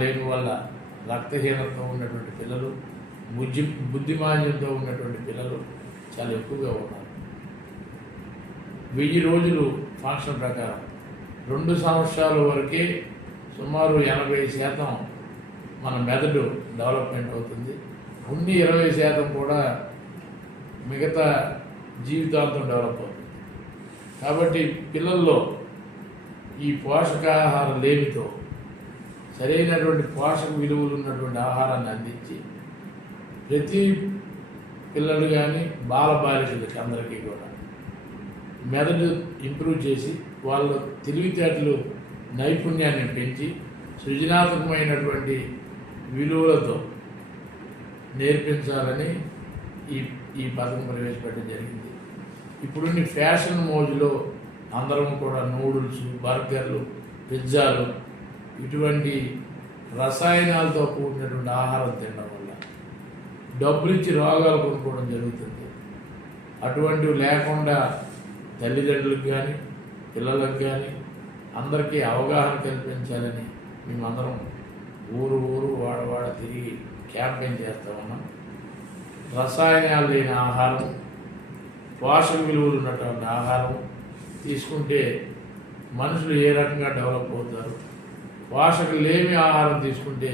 లేని వల్ల రక్తహీనతతో ఉన్నటువంటి పిల్లలు, బుద్ధిమాంద్యంతో ఉన్నటువంటి పిల్లలు చాలా ఎక్కువగా ఉన్నారు. 1000 రోజులు ఫంక్షన్ ప్రకారం 2 సంవత్సరాల వరకే సుమారు 80% మన మెదడు డెవలప్మెంట్ అవుతుంది. ఉన్న 20% కూడా మిగతా జీవితాంతం డెవలప్ అవుతుంది. కాబట్టి పిల్లల్లో ఈ పోషకాహార లేమితో సరైనటువంటి పోషక విలువలు ఉన్నటువంటి ఆహారాన్ని అందించి ప్రతి పిల్లలు కానీ బాలబాలికలకి అందరికీ కూడా మెదడు ఇంప్రూవ్ చేసి వాళ్ళ తెలివితేటలు నైపుణ్యాన్ని పెంచి సృజనాత్మకమైనటువంటి విలువలతో నేర్పించాలని ఈ పథకం ప్రవేశపెట్టడం జరిగింది. ఇప్పుడున్న ఫ్యాషన్ మోజులో అందరం కూడా నూడిల్స్, బర్గర్లు, పిజ్జాలు ఇటువంటి రసాయనాలతో కూడినటువంటి ఆహారం తినడం వల్ల డబ్బులు ఇచ్చి రోగాలు కొనుక్కోవడం జరుగుతుంది. అటువంటివి లేకుండా తల్లిదండ్రులకు కానీ పిల్లలకు కానీ అందరికీ అవగాహన కల్పించాలని మేమందరం ఊరు వాడ తిరిగి క్యాంపెయిన్ చేస్తూ ఉన్నాం. రసాయనాలు లేని ఆహారం, పోషక విలువలు ఉన్నటువంటి ఆహారం తీసుకుంటే మనుషులు ఏ రకంగా డెవలప్ అవుతారు, పోషక లేని ఆహారం తీసుకుంటే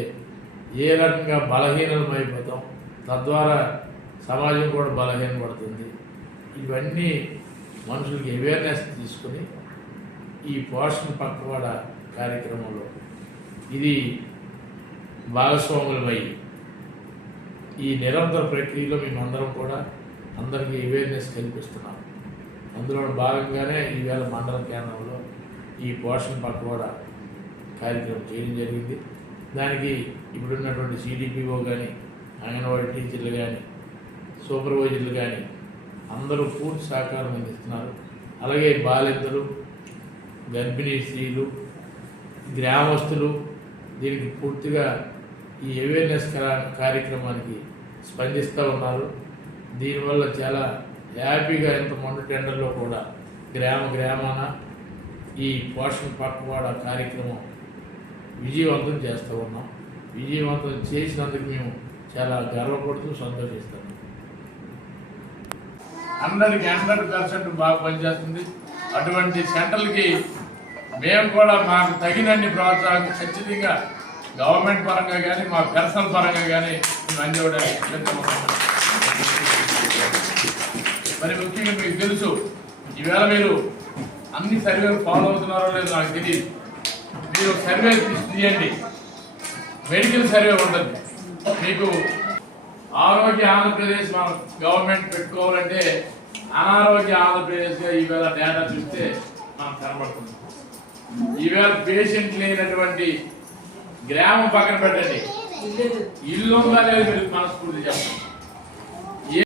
ఏ రకంగా బలహీనమైపోతాం, తద్వారా సమాజం కూడా బలహీనపడుతుంది. ఇవన్నీ మనుషులకి అవేర్నెస్ తీసుకుని ఈ పోషణ పక్కవాడ కార్యక్రమంలో ఇది భాగస్వాములమై ఈ నిరంతర ప్రక్రియలో మేమందరం కూడా అందరికీ అవేర్నెస్ కల్పిస్తున్నాం. అందులో భాగంగానే ఈవేళ మండల కేంద్రంలో ఈ పోషణ పక్కవాడ కార్యక్రమం చేయడం జరిగింది. దానికి ఇప్పుడున్నటువంటి CDPO కానీ, అంగన్వాడీ టీచర్లు కానీ, సూపర్వైజర్లు కానీ అందరూ పూర్తి సహకారం అందిస్తున్నారు. అలాగే బాలింతలు, గర్భిణీ స్త్రీలు, గ్రామస్తులు దీనికి పూర్తిగా ఈ అవేర్నెస్ కార్యక్రమానికి స్పందిస్తూ ఉన్నారు. దీనివల్ల చాలా హ్యాపీగా ఇంతమంది టెండర్లో కూడా గ్రామాన ఈ పోషణ పక్కవాడ కార్యక్రమం విజయవంతం చేస్తూ ఉన్నాం. విజయవంతం చేసినందుకు మేము చాలా గర్వపడుతూ సంతోషిస్తాం. అందరికి 100% బాగా పనిచేస్తుంది. అటువంటి సెంటర్లకి మేము కూడా మాకు తగినన్ని ప్రోత్సాహం ఖచ్చితంగా గవర్నమెంట్ పరంగా కానీ మా పర్సనల్ పరంగా కానీ మేము అందివ్వడానికి మరి ముఖ్యంగా మీకు తెలుసు, ఈవేళ మీరు అన్ని సర్వేలు ఫాలో అవుతున్నారో లేదో నాకు తెలియదు. మీరు సర్వే తీయండి, మెడికల్ సర్వే ఉంటుంది. మీకు ఆరోగ్య ఆంధ్రప్రదేశ్ మన గవర్నమెంట్ పెట్టుకోవాలంటే అనారోగ్య ఆంధ్రప్రదేశ్గా ఈవేళ డేటా చూస్తే మనకు కనబడుతుంది. ఈవేళ పేషెంట్ లేనటువంటి గ్రామం పక్కన పెట్టండి, ఇల్లు ఉందా లేదు మీరు మనస్ఫూర్తి చెప్పండి.